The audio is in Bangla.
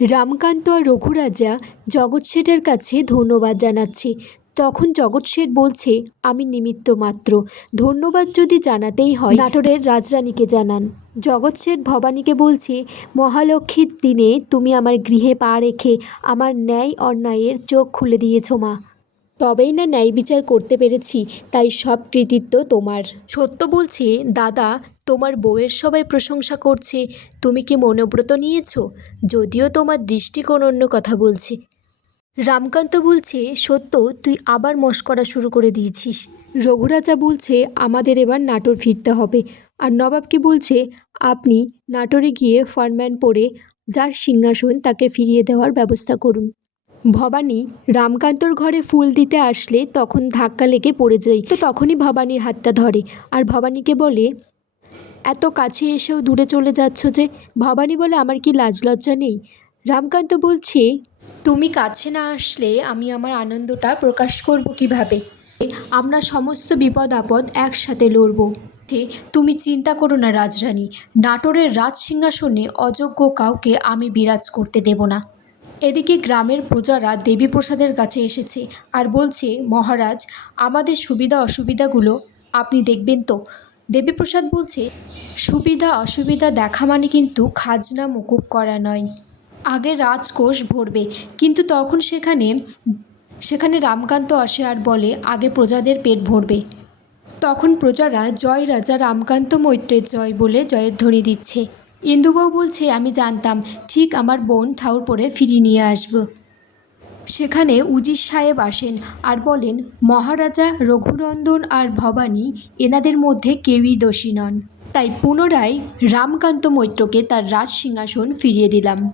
রামকান্ত আর রঘুরাজা জগৎ শেঠের কাছে ধন্যবাদ জানাচ্ছে। তখন জগৎ শেঠ বলছে, আমি নিমিত্ত মাত্র। ধন্যবাদ যদি জানাতেই হয়, নাটোরের রাজরানীকে জানান। জগৎ শেঠ ভবানীকে বলছে মহালক্ষ্মীর দিনে তুমি আমার গৃহে পা রেখে আমার ন্যায় অন্যায়ের চোখ খুলে দিয়েছ মা। তবেই না ন্যায় বিচার করতে পেরেছি তাই সব কৃতিত্ব তোমার। সত্য বলছে দাদা তোমার বউয়ের সবাই প্রশংসা করছে তুমি কি মনোব্রত নিয়েছো? যদিও তোমার দৃষ্টিকোণ অন্য কথা বলছে। রামকান্ত বলছে সত্য তুই আবার মস্করা শুরু করে দিয়েছিস। রঘুরাজা বলছে আমাদের এবার নাটোর ফিরতে হবে। আর নবাবকে বলছে আপনি নাটোরে গিয়ে ফরম্যান পড়ে যার সিংহাসন তাকে ফিরিয়ে দেওয়ার ব্যবস্থা করুন। ভবানী রামকান্তর ঘরে ফুল দিতে আসলে তখন ধাক্কা লেগে পড়ে যায়। তো তখনই ভবানীর হাতটা ধরে আর ভবানীকে বলে, এত কাছে এসেও দূরে চলে যাচ্ছ যে, ভবানী বলে আমার কি লাজ লজ্জা নেই? রামকান্ত বলছে, তুমি কাছে না আসলে আমি আমার আনন্দটা প্রকাশ করব কীভাবে? আমরা সমস্ত বিপদ আপদ একসাথে লড়ব। তুমি চিন্তা করো না রাজরানী। নাটোরের রাজ সিংহাসনে অযোগ্য কাউকে আমি বিরাজ করতে দেব না। এদিকে গ্রামের প্রজারা দেবীপ্রসাদের কাছে এসেছে আর বলছে, মহারাজ, আমাদের সুবিধা অসুবিধাগুলো আপনি দেখবেন তো। দেবীপ্রসাদ বলছে, সুবিধা অসুবিধা দেখা মানে কিন্তু খাজনা মকুব করা নয়। আগে রাজকোষ ভরবে, কিন্তু তখন সেখানে সেখানে রামকান্ত আসে আর বলে, আগে প্রজাদের পেট ভরবে। তখন প্রজারা, জয় রাজা রামকান্ত মৈত্রের জয় বলে জয়ধ্বনি দিচ্ছে। ইন্দুবাবু বলছে, আমি জানতাম। ঠিক আমার বোন ঠাউর পরে ফিরিয়ে নিয়ে আসব। সেখানে উজির সাহেব আসেন আর বলেন, মহারাজা রঘুনন্দন আর ভবানী এনাদের মধ্যে কেউই দোষী নন। তাই পুনরায় রামকান্ত মৈত্রকে তার রাজ সিংহাসন ফিরিয়ে দিলাম।